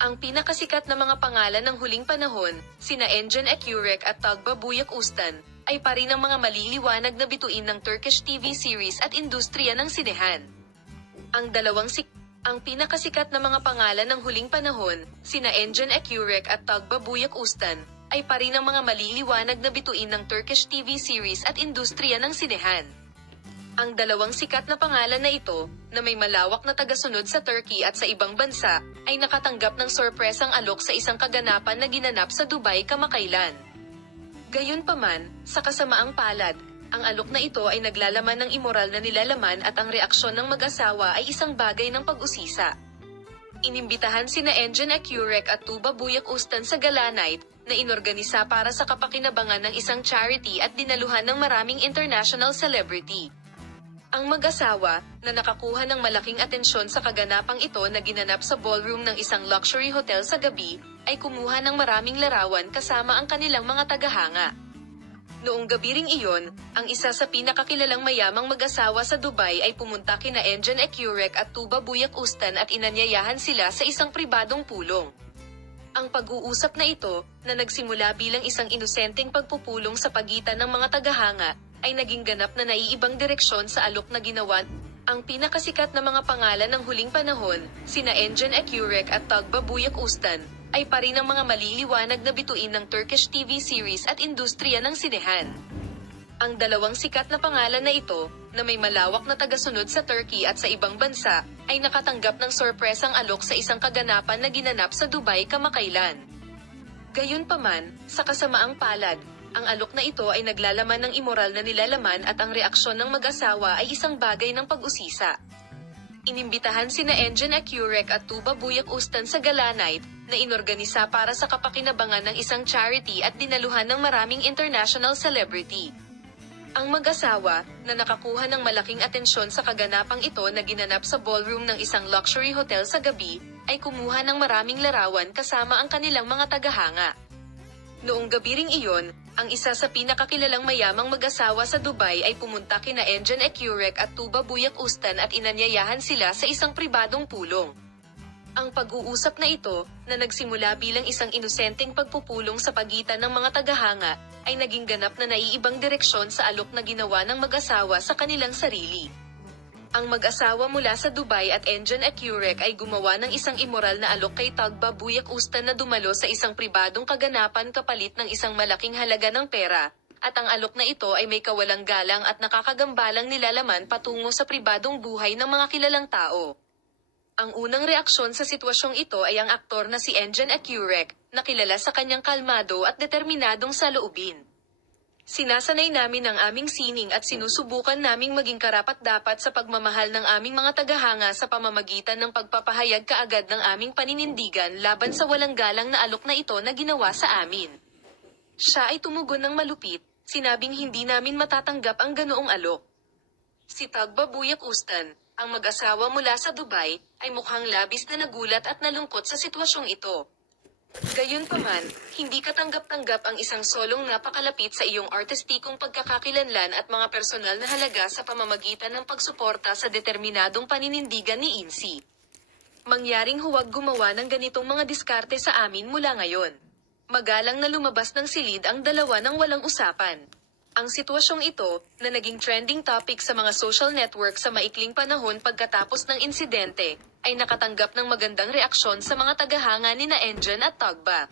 Ang pinakasikat na mga pangalan ng huling panahon, sina Engin Ekürek at Tugba Buyak Ustan, ay pari ng mga maliliwanag na bituin ng Turkish TV series at industriya ng sinehan. Ang pinakasikat na mga pangalan ng huling panahon, sina Engin Ekürek at Tugba Buyak Ustan, ay pari ng mga maliliwanag na bituin ng Turkish TV series at industriya ng sinehan. Ang dalawang sikat na pangalan na ito, na may malawak na tagasunod sa Turkey at sa ibang bansa, ay nakatanggap ng sorpresang alok sa isang kaganapan na ginanap sa Dubai kamakailan. Gayunpaman, sa kasamaang palad, ang alok na ito ay naglalaman ng immoral na nilalaman at ang reaksyon ng mag-asawa ay isang bagay ng pag-usisa. Inimbitahan sina Engin Ekürek at Tuğba Buyak Ustan sa gala night, na inorganisa para sa kapakinabangan ng isang charity at dinaluhan ng maraming international celebrity. Ang mag-asawa, na nakakuha ng malaking atensyon sa kaganapang ito na ginanap sa ballroom ng isang luxury hotel sa gabi, ay kumuha ng maraming larawan kasama ang kanilang mga tagahanga. Noong gabi ring iyon, ang isa sa pinakakilalang mayamang mag-asawa sa Dubai ay pumunta kina Engin Ekürek at Tuğba Buyak Ustan at inanyayahan sila sa isang pribadong pulong. Ang pag-uusap na ito, na nagsimula bilang isang inosenteng pagpupulong sa pagitan ng mga tagahanga, ay naging ganap na naiibang direksyon sa alok na ginawa. Ang pinakasikat na mga pangalan ng huling panahon, sina Engin Ekürek at Tugba Buyak Ustan, ay pari ng mga maliliwanag na bituin ng Turkish TV series at industriya ng sinehan. Ang dalawang sikat na pangalan na ito, na may malawak na tagasunod sa Turkey at sa ibang bansa, ay nakatanggap ng sorpresang alok sa isang kaganapan na ginanap sa Dubai kamakailan. Gayunpaman, sa kasamaang palad, ang alok na ito ay naglalaman ng immoral na nilalaman at ang reaksyon ng mag-asawa ay isang bagay ng pag-usisa. Inimbitahan sina Engin Ekürek at Tuğba Buyak Ustan sa gala night, na inorganisa para sa kapakinabangan ng isang charity at dinaluhan ng maraming international celebrity. Ang mag-asawa, na nakakuha ng malaking atensyon sa kaganapang ito na ginanap sa ballroom ng isang luxury hotel sa gabi, ay kumuha ng maraming larawan kasama ang kanilang mga tagahanga. Noong gabi ring iyon, ang isa sa pinakakilalang mayamang mag-asawa sa Dubai ay pumunta kina Engin Ekürek at Tuğba Buyak Ustan at inanyayahan sila sa isang pribadong pulong. Ang pag-uusap na ito, na nagsimula bilang isang inosenteng pagpupulong sa pagitan ng mga tagahanga, ay naging ganap na naiibang direksyon sa alok na ginawa ng mag-asawa sa kanilang sarili. Ang mag-asawa mula sa Dubai at Engin Ekürek ay gumawa ng isang immoral na alok kay Tugba Buyak Ustan na dumalo sa isang pribadong kaganapan kapalit ng isang malaking halaga ng pera, at ang alok na ito ay may kawalang galang at nakakagambalang nilalaman patungo sa pribadong buhay ng mga kilalang tao. Ang unang reaksyon sa sitwasyong ito ay ang aktor na si Engin Ekürek, na kilala sa kanyang kalmado at determinadong saloobin. Sinasanay namin ang aming sining at sinusubukan naming maging karapat-dapat sa pagmamahal ng aming mga tagahanga sa pamamagitan ng pagpapahayag kaagad ng aming paninindigan laban sa walang galang na alok na ito na ginawa sa amin. Siya ay tumugon ng malupit, sinabing hindi namin matatanggap ang ganoong alok. Si Tugba Buyak Ustan, ang mag-asawa mula sa Dubai, ay mukhang labis na nagulat at nalungkot sa sitwasyong ito. Gayunpaman, hindi katanggap-tanggap ang isang solong napakalapit sa iyong artistikong pagkakakilanlan at mga personal na halaga sa pamamagitan ng pagsuporta sa determinadong paninindigan ni INSI. Mangyaring huwag gumawa ng ganitong mga diskarte sa amin mula ngayon. Magalang na lumabas ng silid ang dalawa ng walang usapan. Ang sitwasyong ito, na naging trending topic sa mga social network sa maikling panahon pagkatapos ng insidente, ay nakatanggap ng magandang reaksyon sa mga tagahanga nina Engin at Tugba.